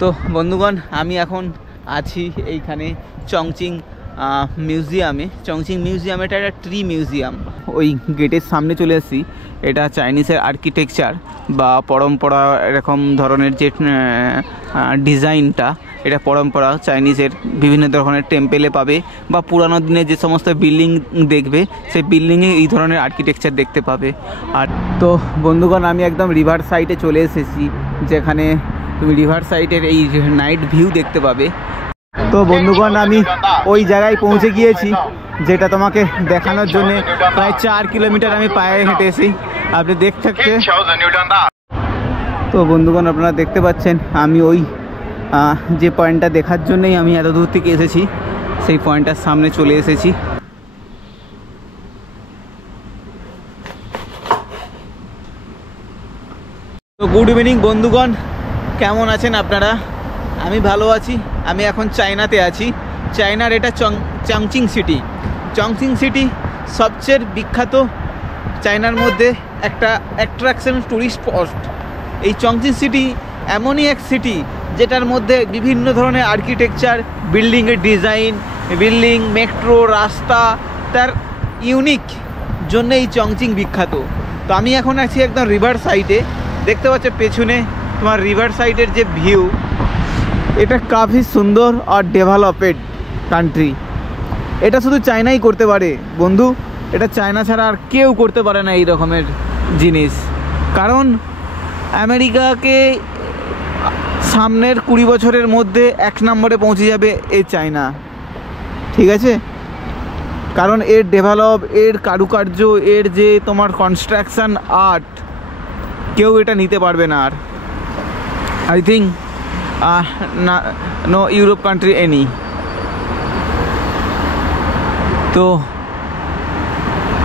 তো বন্ধুগণ আমি এখন আছি এইখানে চংচিং মিউজিয়ামে। চংচিং মিউজিয়াম এটা একটা ট্রি মিউজিয়াম। ওই গেটের সামনে চলে এসেছি। এটা চাইনিজের আর্কিটেকচার বা পরম্পরা এরকম ধরনের যে ডিজাইনটা, এটা পরম্পরা চাইনিজের বিভিন্ন ধরনের টেম্পেলে পাবে বা পুরানো দিনের যে সমস্ত বিল্ডিং দেখবে সেই বিল্ডিংয়ে এই ধরনের আর্কিটেকচার দেখতে পাবে। আর তো বন্ধুগণ আমি একদম রিভার সাইডে চলে এসেছি, যেখানে তুমি রিভার সাইডের এই নাইট ভিউ দেখতে পাবে। তো বন্ধুগণ আমি ওই জায়গায় পৌঁছে গিয়েছি যেটা তোমাকে দেখানোর জন্য প্রায় 4 কিলোমিটার আমি পায়ে হেঁটেছি, আপনি দেখতে থাকতে। তো বন্ধুগণ আপনারা দেখতে পাচ্ছেন আমি ওই যে পয়েন্টটা দেখার জন্যই আমি এত দূর থেকে এসেছি, সেই পয়েন্টটার সামনে চলে এসেছি। তো গুড ইভিনিং বন্ধুগণ, কেমন আছেন আপনারা? আমি ভালো আছি। আমি এখন চায়নাতে আছি। চায়নার এটা চংচিং সিটি। চংচিং সিটি সবচেয়ে বিখ্যাত চায়নার মধ্যে একটা অ্যাট্রাকশন ট্যুরিস্ট স্পট। এই চংচিং সিটি এমনই এক সিটি যেটার মধ্যে বিভিন্ন ধরনের আর্কিটেকচার, বিল্ডিংয়ের ডিজাইন, বিল্ডিং, মেট্রো, রাস্তা, তার ইউনিক জন্য এই চংচিং বিখ্যাত। তো আমি এখন আছি একদম রিভার সাইডে। দেখতে পাচ্ছ পেছনে তোমার রিভার সাইডের যে ভিউ, এটা কাফি সুন্দর আর ডেভেলপড কান্ট্রি। এটা শুধু চায়নাই করতে পারে বন্ধু, এটা চায়না ছাড়া আর কেউ করতে পারে না এই রকমের জিনিস। কারণ আমেরিকাকে সামনের 20 বছরের মধ্যে 1 নম্বরে পৌঁছে যাবে এই চায়না, ঠিক আছে? কারণ এর ডেভেলপ, এর কারুকার্য, এর যে তোমার কনস্ট্রাকশন আর্ট, কেউ এটা নিতে পারবে না। আর I think no Europe country any.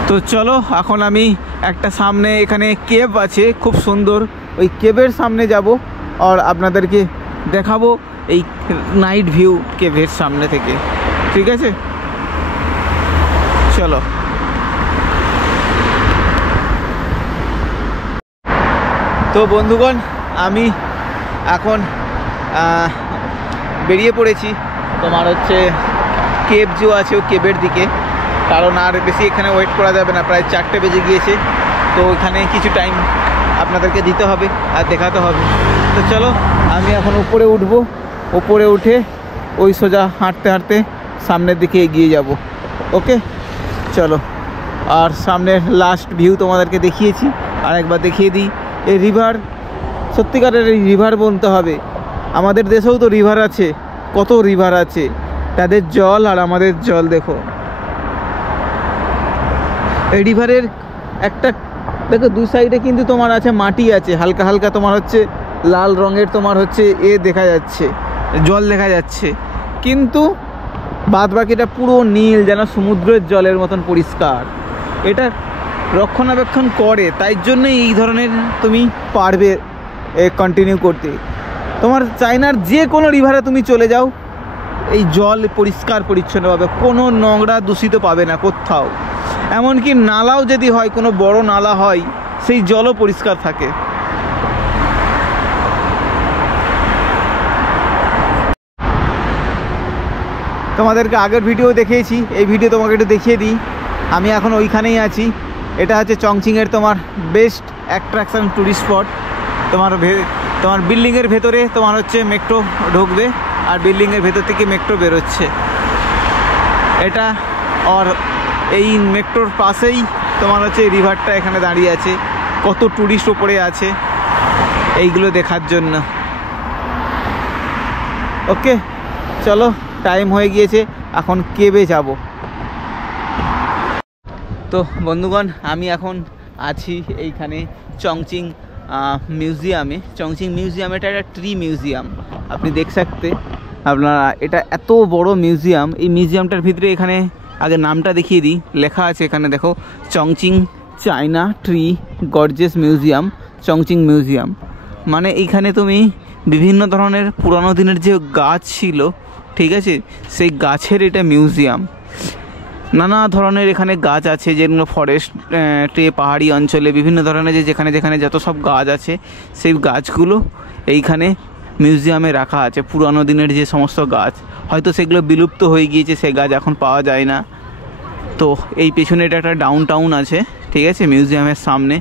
তো চলো এখন আমি একটা সামনে এখানে কেভ আছে খুব সুন্দর, ওই কেভের সামনে যাব আর আপনাদেরকে দেখাবো এই নাইট ভিউ কেভের সামনে থেকে, ঠিক আছে? চলো। তো বন্ধুগণ আমি এখন বেরিয়ে পড়েছি তোমার হচ্ছে কেভ যে আছে ও কেভের দিকে। কারণ আর বেশি এখানে ওয়েট করা যাবে না, প্রায় 4টে বেজে গিয়েছে। তো এখানে কিছু টাইম আপনাদেরকে দিতে হবে আর দেখাতে হবে। তো চলো আমি এখন উপরে উঠবো, উপরে উঠে ওই সোজা হাঁটতে হাঁটতে সামনের দিকে এগিয়ে যাব। ওকে চলো। আর সামনের লাস্ট ভিউ তোমাদেরকে দেখিয়েছি, আর একবার দেখিয়ে দিই। এই রিভার, সত্যিকারের এই রিভার বলতে হবে। আমাদের দেশেও তো রিভার আছে, কত রিভার আছে, তাদের জল আর আমাদের জল দেখো। এই রিভারের একটা দেখো দুই সাইডে কিন্তু তোমার আছে মাটি আছে, হালকা হালকা তোমার হচ্ছে লাল রঙের তোমার হচ্ছে দেখা যাচ্ছে, জল দেখা যাচ্ছে, কিন্তু বাদ বাকিটা পুরো নীল, যেন সমুদ্রের জলের মতন পরিষ্কার। এটা রক্ষণাবেক্ষণ করে, তাই জন্যই এই ধরনের তুমি পারবে কন্টিনিউ করতে। তোমার চায়নার যে কোনো রিভারে তুমি চলে যাও, এই জল পরিষ্কার পরিচ্ছন্ন পাবে, কোনো নোংরা দূষিত পাবে না কোথাও। এমনকি নালাও যদি হয়, কোনো বড় নালা হয়, সেই জলও পরিষ্কার থাকে। তোমাদেরকে আগের ভিডিও দেখিয়েছি, এই ভিডিও তোমাকে একটু দেখিয়ে দিই। আমি এখন ওইখানেই আছি। এটা হচ্ছে চংচিংয়ের তোমার বেস্ট অ্যাট্রাকশন ট্যুরিস্ট স্পট। তোমার বিল্ডিংয়ের ভেতরে তোমার হচ্ছে মেট্রো ঢুকবে, আর বিল্ডিংয়ের ভেতর থেকে মেট্রো বেরোচ্ছে এটা। আর এই মেট্রোর পাশেই তোমার হচ্ছে রিভারটা এখানে দাঁড়িয়ে আছে, কত ট্যুরিস্ট ওপরে আছে এইগুলো দেখার জন্য। ওকে চলো, টাইম হয়ে গিয়েছে, এখন কেভে যাব। তো বন্ধুগণ আমি এখন আছি এইখানে চংচিং মিউজিয়ামে। চংচিং মিউজিয়াম এটা একটা ট্রি মিউজিয়াম, আপনি দেখ सकते আপনারা। এটা এত বড় মিউজিয়াম, এই মিউজিয়ামটার ভিতরে এখানে আগে নামটা দেখিয়ে দিই, লেখা আছে এখানে দেখো, Chongqing China three gorges museum, Chongqing museum. মানে এইখানে তুমি বিভিন্ন ধরনের পুরানো দিনের যে গাছ ছিল, ঠিক আছে, সেই গাছের এটা মিউজিয়াম। নানা ধরনের এখানে গাছ আছে, যেগুলো ফরেস্টে পাহাড়ি অঞ্চলে বিভিন্ন ধরনের যেখানে যেখানে যত সব গাছ আছে, সেই গাছগুলো এইখানে মিউজিয়ামে রাখা আছে পুরানো দিনের যে সমস্ত গাছ, হয়তো সেগুলো বিলুপ্ত হয়ে গিয়েছে, সে গাছ এখন পাওয়া যায় না। তো এই পেছনে এটা একটা ডাউন টাউন আছে, ঠিক আছে, মিউজিয়ামের সামনে।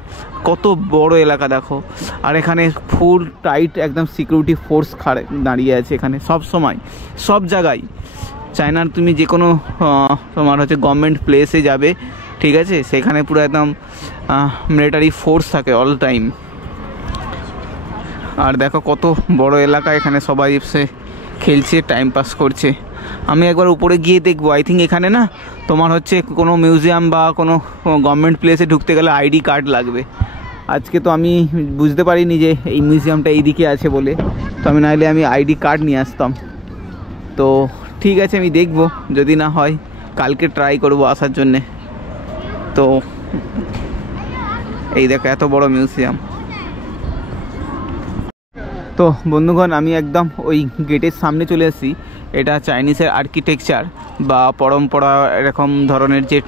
কত বড় এলাকা দেখো, আর এখানে ফুল টাইট একদম সিকিউরিটি ফোর্স দাঁড়িয়ে আছে এখানে সব সময়, সব জায়গায়। চায়নার তুমি যে কোনো তোমার হচ্ছে গভর্নমেন্ট প্লেসে যাবে, ঠিক আছে, সেখানে পুরো একদম মিলিটারি ফোর্স থাকে অল টাইম। আর দেখো কত বড় এলাকা, এখানে সবাই এসে খেলছে, টাইম পাস করছে। আমি একবার উপরে গিয়ে দেখবো। আই থিঙ্ক এখানে না তোমার হচ্ছে কোনো মিউজিয়াম বা কোনো গভর্নমেন্ট প্লেসে ঢুকতে গেলে আইডি কার্ড লাগবে। আজকে তো আমি বুঝতে পারিনি যে এই মিউজিয়ামটা এইদিকে আছে বলে, তো আমি নাহলে আমি আইডি কার্ড নিয়ে আসতাম। তো ঠিক আছে, আমি দেখবো, যদি না হয় কালকে ট্রাই করবো আসার জন্যে। তো এই দেখো এত বড় মিউজিয়াম। তো বন্ধুগণ, আমি একদম ওই গেটের সামনে চলে এসেছি। এটা চাইনিজের আর্কিটেকচার বা পরম্পরা, এরকম ধরনের যে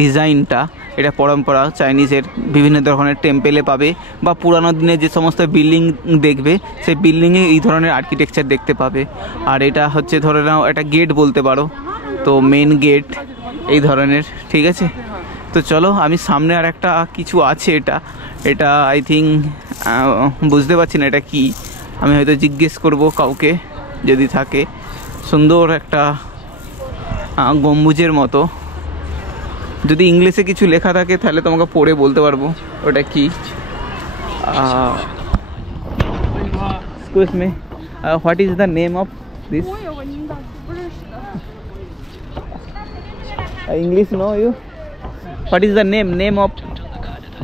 ডিজাইনটা, এটা পরম্পরা চাইনিজের বিভিন্ন ধরনের টেম্পেলে পাবে, বা পুরানো দিনের যে সমস্ত বিল্ডিং দেখবে, সেই বিল্ডিংয়ে এই ধরনের আর্কিটেকচার দেখতে পাবে। আর এটা হচ্ছে ধরে নাও একটা গেট বলতে পারো, তো মেন গেট এই ধরনের, ঠিক আছে। তো চলো, আমি সামনে আর একটা কিছু আছে, এটা আই থিঙ্ক বুঝতে পারছি না এটা কি, আমি হয়তো জিজ্ঞেস করব কাউকে যদি থাকে। সুন্দর একটা গম্বুজের মতো, যদি ইংলিশে কিছু লেখা থাকে তাহলে তোমাকে পড়ে বলতে পারবো ওটা কি। Excuse me, what is the name of this? English know you? What is the name of?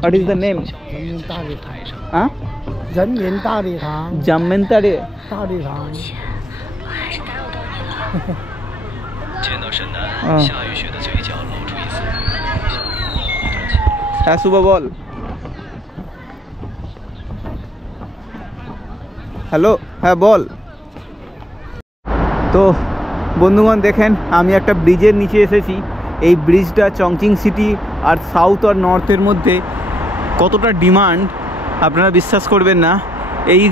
What is the name? 啊？人民大礼堂。人民大礼。大礼堂。见到沈南，夏雨雪的嘴角露出一丝。হ্যাঁ শুভ বল। হ্যালো, হ্যাঁ বল। তো বন্ধুগণ দেখেন, আমি একটা ব্রিজের নিচে এসেছি। এই ব্রিজটা চংচিং সিটি আর সাউথ আর নর্থের মধ্যে কতটা ডিমান্ড আপনারা বিশ্বাস করবেন না। এই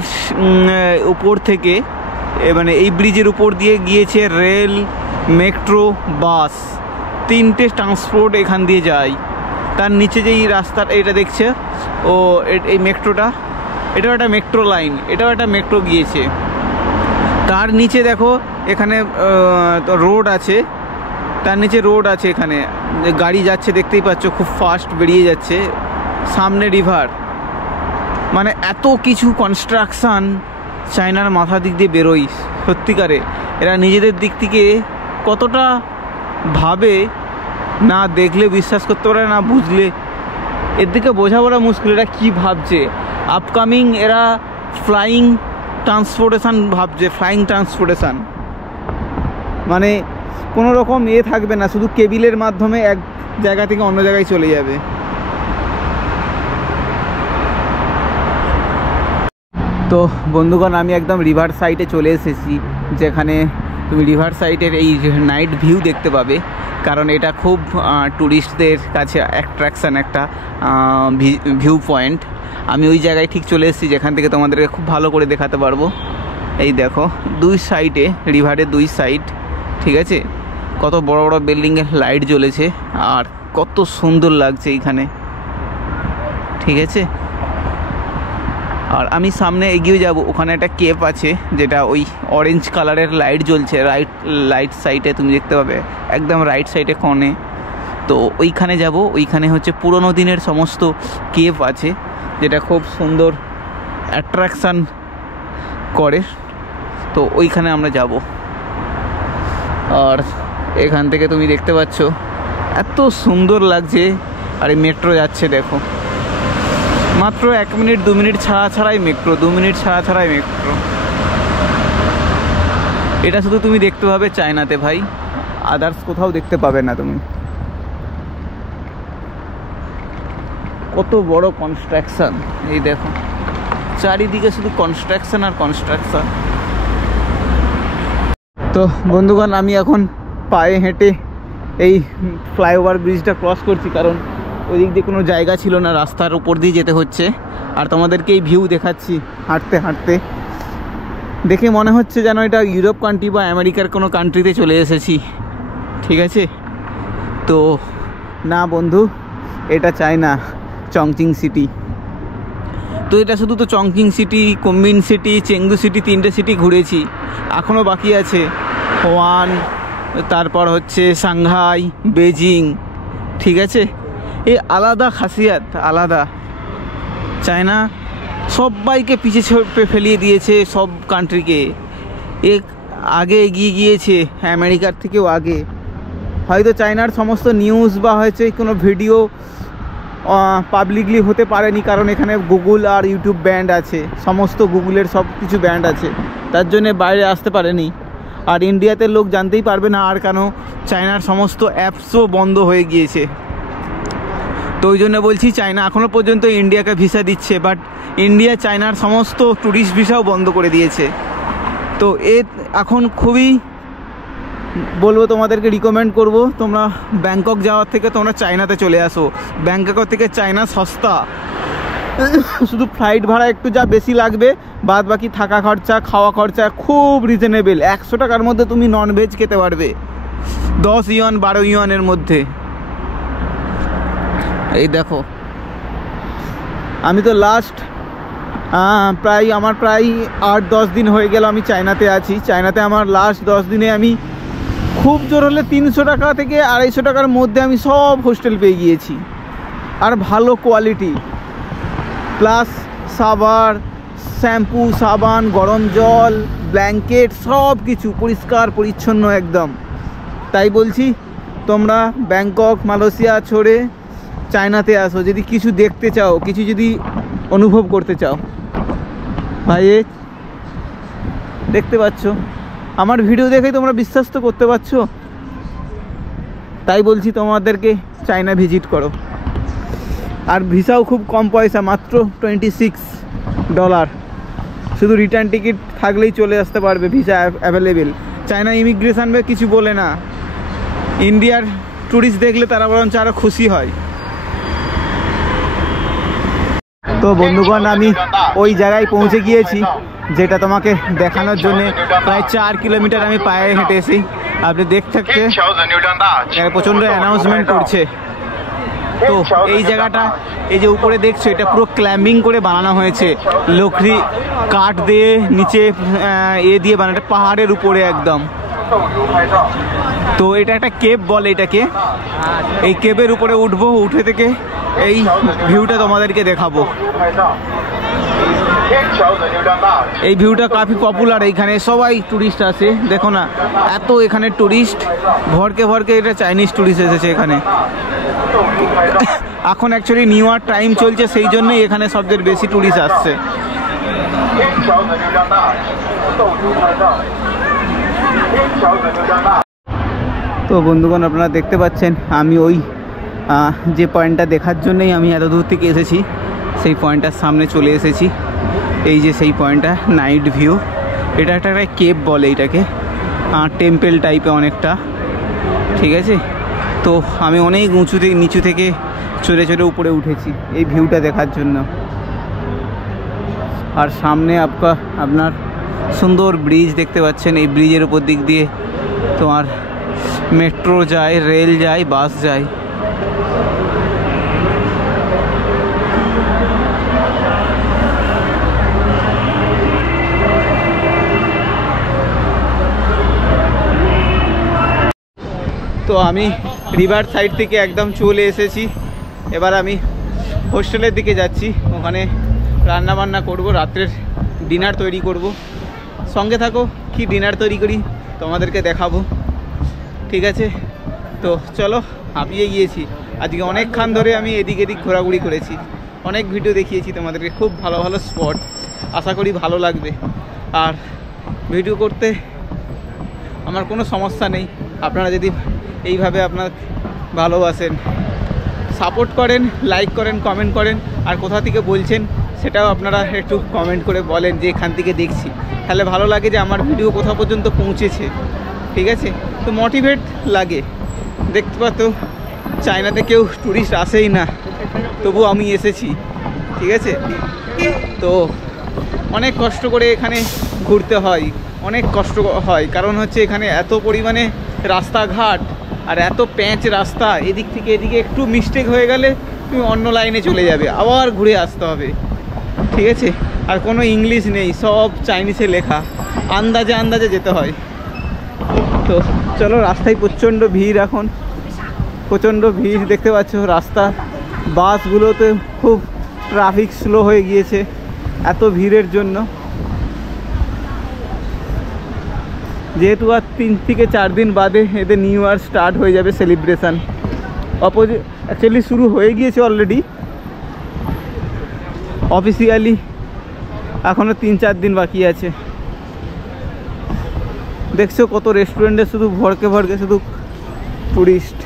উপর থেকে মানে এই ব্রিজের উপর দিয়ে গিয়েছে রেল, মেট্রো, বাস, তিনটে ট্রান্সপোর্ট এখান দিয়ে যায়। তার নিচে যেই রাস্তাটা এটা দেখছে, ও এই মেট্রোটা, এটাও একটা মেট্রো লাইন, এটাও একটা মেট্রো গিয়েছে। তার নিচে দেখো এখানে রোড আছে, তার নিচে রোড আছে, এখানে গাড়ি যাচ্ছে দেখতেই পাচ্ছ, খুব ফাস্ট বেরিয়ে যাচ্ছে। সামনে রিভার, মানে এত কিছু কনস্ট্রাকশান চায়নার মাথা দিক দিয়ে বেরোই। সত্যিকারে এরা নিজেদের দিক থেকে কতটা ভাবে, না দেখলে বিশ্বাস করতে পারে না, বুঝলে এর দিকে বোঝা বড়া মুশকিল। এরা কী ভাবছে, আপকামিং এরা ফ্লাইং ট্রান্সপোর্টেশান ভাবছে, ফ্লাইং ট্রান্সপোর্টেশান, মানে কোনো রকম থাকবে না, শুধু কেবিলের মাধ্যমে এক জায়গা থেকে অন্য জায়গায় চলে যাবে। তো বন্ধুগণ, আমি একদম রিভার সাইডে চলে এসেছি, যেখানে তুমি রিভার সাইডের এই নাইট ভিউ দেখতে পাবে, কারণ এটা খুব ট্যুরিস্টদের কাছে অ্যাট্রাকশান একটা ভিউ পয়েন্ট। আমি ওই জায়গায় ঠিক চলে এসেছি, যেখান থেকে তোমাদেরকে খুব ভালো করে দেখাতে পারবো। এই দেখো দুই সাইডে, রিভারের দুই সাইড, ঠিক আছে, কত বড় বড় বিল্ডিংয়ের লাইট জ্বলেছে, আর কত সুন্দর লাগছে এইখানে, ঠিক আছে। আর আমি সামনে এগিয়ে যাব, ওখানে একটা কেপ আছে, যেটা ওই অরেঞ্জ কালারের লাইট জ্বলছে, রাইট সাইডে তুমি দেখতে পাবে, একদম রাইট সাইডে কোণে। তো ওইখানে যাব, ওইখানে হচ্ছে পুরোনো দিনের সমস্ত কেপ আছে, যেটা খুব সুন্দর অ্যাট্রাকশান করে। তো ওইখানে আমরা যাব। আর এখান থেকে তুমি দেখতে পাচ্ছ এত সুন্দর লাগছে। আর এই মেট্রো যাচ্ছে দেখো, মাত্র 1 মিনিট 2 মিনিট ছাড়াই মেট্রো, 2 মিনিট ছাড়াই মেট্রো। এটা শুধু তুমি দেখতে পাবে চায়নাতে ভাই, আদার্স কোথাও দেখতে পাবে না তুমি। কত বড় কনস্ট্রাকশন, এই দেখো চারিদিকে শুধু কনস্ট্রাকশন আর কনস্ট্রাকশন। তো বন্ধুগণ, আমি এখন পায়ে হেঁটে এই ফ্লাইওভার ব্রিজটা ক্রস করছি, কারণ ওই দিক দিয়ে কোনো জায়গা ছিল না, রাস্তার উপর দিয়ে যেতে হচ্ছে। আর তোমাদেরকে এই ভিউ দেখাচ্ছি হাঁটতে হাঁটতে। দেখে মনে হচ্ছে যেন এটা ইউরোপ কান্ট্রি বা আমেরিকার কোনো কান্ট্রিতে চলে এসেছি, ঠিক আছে। তো না বন্ধু, এটা চায়না, চংচিং সিটি। তো এটা শুধু তো Chongqing city, Kunming city, Chengdu city, 3টে সিটি ঘুরেছি, এখনও বাকি আছে ওয়ান, তারপর হচ্ছে সাংহাই, বেজিং, ঠিক আছে। এই আলাদা খাসিয়াত, আলাদা। চায়না সবাইকে পিছিয়ে ফেলিয়ে দিয়েছে, সব কান্ট্রিকে। আগে এগিয়ে গিয়েছে আমেরিকার থেকেও আগে। হয়তো চায়নার সমস্ত নিউজ বা হয়েছে কোনো ভিডিও পাবলিকলি হতে পারেনি, কারণ এখানে গুগল আর ইউটিউব ব্যান্ড আছে, সমস্ত গুগলের সব কিছু ব্যান্ড আছে, তার জন্যে বাইরে আসতে পারেনি। আর ইন্ডিয়াতে লোক জানতেই পারবে না, আর কেন চায়নার সমস্ত অ্যাপসও বন্ধ হয়ে গিয়েছে। তো ওই জন্য বলছি, চায়না এখনও পর্যন্ত ইন্ডিয়াকে ভিসা দিচ্ছে, বাট ইন্ডিয়া চায়নার সমস্ত ট্যুরিস্ট ভিসাও বন্ধ করে দিয়েছে। তো এখন খুবই বলবো, তোমাদেরকে রিকমেন্ড করব, তোমরা ব্যাংকক যাওয়ার থেকে তোমরা চায়নাতে চলে আসো। ব্যাংকক থেকে চায়না সস্তা, শুধু ফ্লাইট ভাড়া একটু যা বেশি লাগবে, বাদ বাকি থাকা খরচা, খাওয়া খরচা খুব রিজনেবল। 100 টাকার মধ্যে তুমি ননভেজ খেতে পারবে, 10 ইয়ন 12 ইয়নের মধ্যে। এই দেখো, আমি তো লাস্ট আমার প্রায় 8-10 দিন হয়ে গেল আমি চায়নাতে আছি। চায়নাতে আমার লাস্ট 10 দিনে আমি খুব জোর হলে 300 টাকা থেকে 250 টাকার মধ্যে আমি সব হোস্টেল পেয়ে গিয়েছি, আর ভালো কোয়ালিটি, প্লাস সাবান, শ্যাম্পু, সাবান, গরম জল, ব্ল্যাঙ্কেট, সব কিছু পরিষ্কার পরিচ্ছন্ন একদম। তাই বলছি, তোমরা ব্যাংকক মালয়েশিয়া ছেড়ে চায়নাতে আসো যদি কিছু দেখতে চাও, কিছু যদি অনুভব করতে চাও। ভাই দেখতে পাচ্ছ, আমার ভিডিও দেখেই তোমরা বিশ্বাস তো করতে পারছো। তাই বলছি তোমাদেরকে চায়না ভিজিট করো। আর ভিসাও খুব কম পয়সা, মাত্র $26। শুধু রিটার্ন টিকিট থাকলেই চলে আসতে পারবে, ভিসা অ্যাভেলেবেল। চায়না ইমিগ্রেশন কিছু বলে না, ইন্ডিয়ার ট্যুরিস্ট দেখলে তারা বরঞ্চ আরও খুশি হয়। তো বন্ধুগণ, আমি ওই জায়গায় পৌঁছে গিয়েছি যেটা তোমাকে দেখানোর জন্য প্রায় 4 কিলোমিটার আমি পায়ে হেঁটেছি। আপনি দেখতে থাকতে প্রচণ্ড অ্যানাউন্সমেন্ট করছে। তো এই জায়গাটা, এই যে উপরে দেখছো, এটা পুরো ক্লাইম্বিং করে বানানো হয়েছে, লকড়ি কাঠ দিয়ে নিচে দিয়ে বানানো, পাহাড়ের উপরে একদম। তো এটা একটা কেভ বলে এটাকে। এই কেভের উপরে উঠবো, উঠে থেকে এই ভিউটা তোমাদেরকে দেখাবো। এই ভিউটা কাফি পপুলার, এইখানে সবাই টুরিস্ট আসে। দেখো না, এত এখানে টুরিস্ট ভরকে ভরকে, এটা চাইনিজ টুরিস্ট এসেছে এখানে। এখন অ্যাকচুয়ালি নিউ ইয়ার টাইম চলছে, সেই জন্যই এখানে সবচেয়ে বেশি টুরিস্ট আসছে। তো বন্ধুগণ, আপনারা দেখতে পাচ্ছেন আমি ওই যে পয়েন্টটা দেখার জন্যই আমি এত দূর থেকে এসেছি, সেই পয়েন্টটার সামনে চলে এসেছি। এই যে সেই পয়েন্টটা, নাইট ভিউ। এটা একটা কেভ বলে এটাকে, টেম্পল টাইপে অনেকটা, ঠিক আছে। তো আমি অনেক নিচু থেকে চড়ে চড়ে উপরে উঠেছি এই ভিউটা দেখার জন্য। আর সামনে আপনার সুন্দর ব্রিজ দেখতে পাচ্ছেন। এই ব্রিজের উপর দিক দিয়ে তোমার মেট্রো যায়, রেল যায়, বাস যায়। তো আমি রিভার সাইড থেকে একদম চলে এসেছি। এবার আমি হোস্টেলের দিকে যাচ্ছি, ওখানে রান্না বান্না করব, রাত্রের ডিনার তৈরি করব। সঙ্গে থাকো, কি ডিনার তৈরি করি তোমাদেরকে দেখাবো, ঠিক আছে। তো চলো, হাঁপিয়ে গিয়েছি আজকে, অনেকক্ষণ ধরে আমি এদিক এদিক ঘোরাঘুরি করেছি, অনেক ভিডিও দেখিয়েছি তোমাদেরকে, খুব ভালো ভালো স্পট। আশা করি ভালো লাগবে। আর ভিডিও করতে আমার কোনো সমস্যা নেই, আপনারা যদি এইভাবে আপনার ভালোবাসেন, সাপোর্ট করেন, লাইক করেন, কমেন্ট করেন, আর কোথা থেকে বলছেন সেটাও আপনারা একটু কমেন্ট করে বলেন যে এখান থেকে দেখছি, তাহলে ভালো লাগে যে আমার ভিডিও কোথাও পর্যন্ত পৌঁছেছে, ঠিক আছে। তো মোটিভেট লাগে। দেখতে পাচ্ছ চায়নাতে কেউ ট্যুরিস্ট আসেই না, তবু আমি এসেছি, ঠিক আছে। তো অনেক কষ্ট করে এখানে ঘুরতে হয়, অনেক কষ্ট হয়, কারণ হচ্ছে এখানে এত পরিমাণে রাস্তাঘাট আর এত প্যাঁচ রাস্তা, এদিক থেকে এদিকে একটু মিস্টেক হয়ে গেলে তুমি অন্য লাইনে চলে যাবে, আবার ঘুরে আসতে হবে, ঠিক আছে। আর কোনো ইংলিশ নেই, সব চাইনিজে লেখা, আন্দাজে আন্দাজে যেতে হয়। তো চলো, রাস্তায় প্রচণ্ড ভিড়, এখন প্রচণ্ড ভিড় দেখতে পাচ্ছ রাস্তা, বাসগুলোতে খুব ট্রাফিক স্লো হয়ে গিয়েছে এত ভিড়ের জন্য। যেহেতু আর 3 থেকে 4 দিন বাদে এদের নিউ ইয়ার স্টার্ট হয়ে যাবে সেলিব্রেশান, অ্যাকচুয়ালি শুরু হয়ে গিয়েছে অলরেডি, অফিসিয়ালি এখনও 3-4 দিন বাকি আছে। দেখছো কত রেস্টুরেন্টে শুধু ভরকে ভরকে শুধু টুরিস্ট।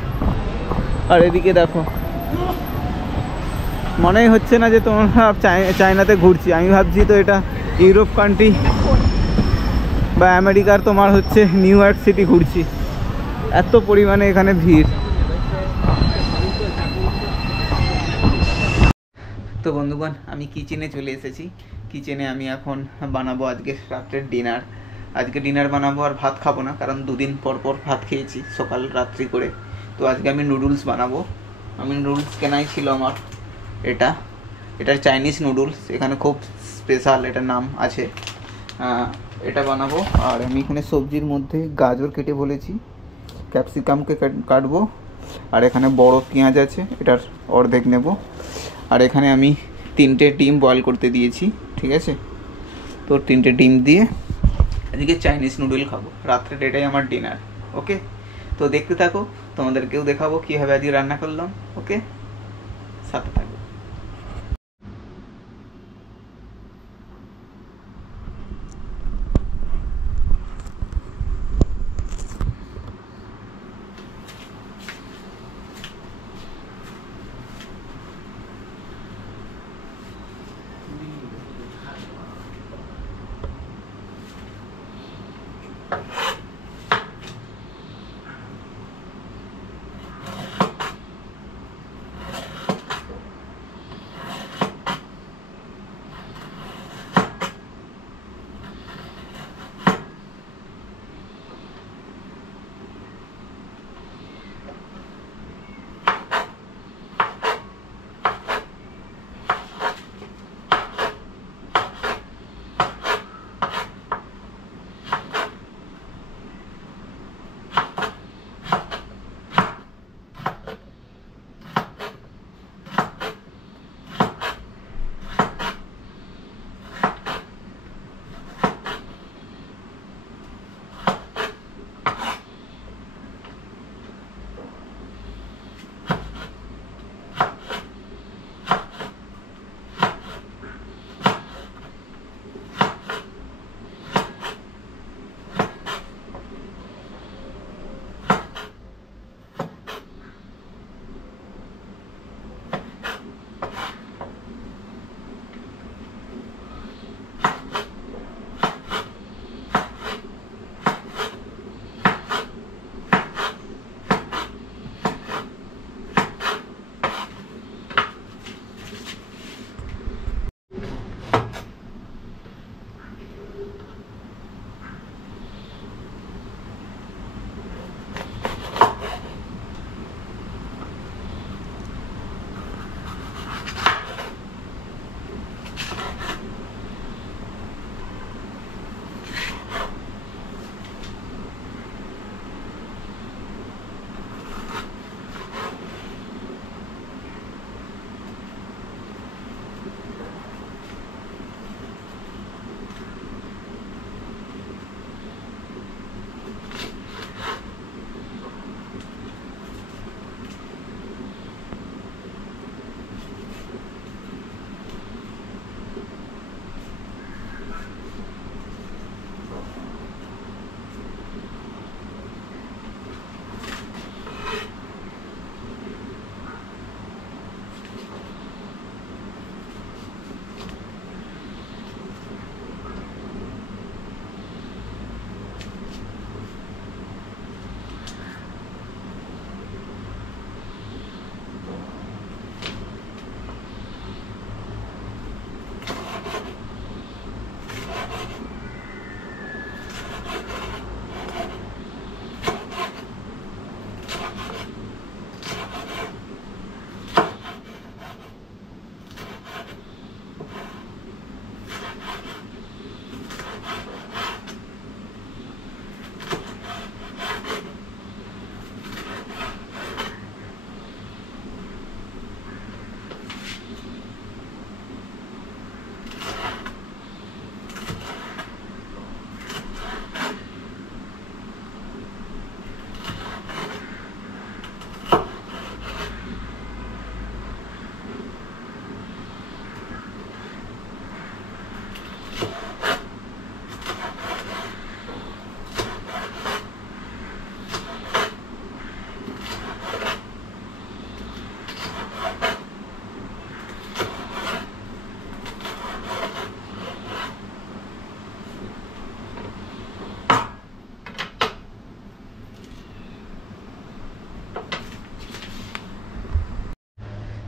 আর এদিকে দেখো, মনেই হচ্ছে না যে তোমরা চায়নাতে ঘুরছি, আমি ভাবছি তো এটা ইউরোপ কান্ট্রি বা আমেরিকার তোমার হচ্ছে নিউ ইয়র্ক সিটি ঘুরছি, এত পরিমাণে এখানে ভিড়। তো বন্ধুগণ, আমি কিচেনে চলে এসেছি। কিচেনে আমি এখন বানাবো আজকে রাত্রের ডিনার। আজকে ডিনার বানাবো, আর ভাত খাবো না, কারণ 2 দিন পর পর ভাত খেয়েছি সকাল রাত্রি করে। তো আজকে আমি নুডলস বানাবো। আমি নুডলস কেনাই ছিল আমার, এটা চাইনিজ নুডলস, এখানে খুব স্পেশাল এটার নাম আছে, এটা বানাবো। আর আমি এখানে সবজির মধ্যে গাজর কেটে বলেছি, ক্যাপসিকামকে কাটবো, আর এখানে বড় পেঁয়াজ আছে, এটার অর্ধেক নেব। আর এখানে আমি 3টে ডিম বয়েল করতে দিয়েছি, ঠিক আছে। তো 3টে ডিম দিয়ে আজকে চাইনিজ নুডল খাবো রাত্রে, এটাই আমার ডিনার। ওকে, তো দেখতে থাকো, তোমাদেরকেও দেখাবো কীভাবে আজকে রান্না করলাম। ওকে, সাথে থাকো।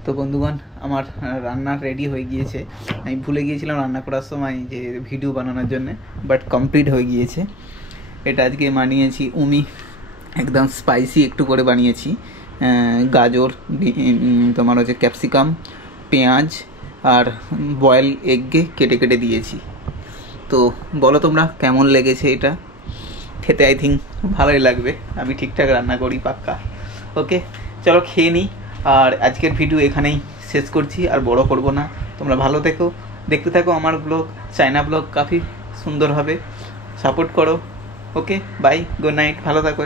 তো বন্ধুগণ আমার রান্না রেডি হয়ে গিয়েছে। আমি ভুলে গিয়েছিলাম রান্না করার সময় যে ভিডিও বানানোর জন্য, বাট কমপ্লিট হয়ে গিয়েছে। এটা আজকে বানিয়েছি উমি, একদম স্পাইসি একটু করে বানিয়েছি। গাজর, তোমার হচ্ছে ক্যাপসিকাম, পেঁয়াজ আর বয়েল এগকে কেটে কেটে দিয়েছি। তো বলো তোমরা কেমন লেগেছে এটা? খেতে আই থিঙ্ক ভালোই লাগবে, আমি ঠিকঠাক রান্না করি পাক্কা। ওকে, চলো খেয়ে নিই। আর আজকের ভিডিও এখানেই শেষ করছি, আর বড় করব না। তোমরা ভালো থেকো, দেখতে থাকো আমার ব্লগ, চায়না ব্লগ কাফি সুন্দর হবে, সাপোর্ট করো। ওকে, বাই, গুড নাইট, ভালো থাকো।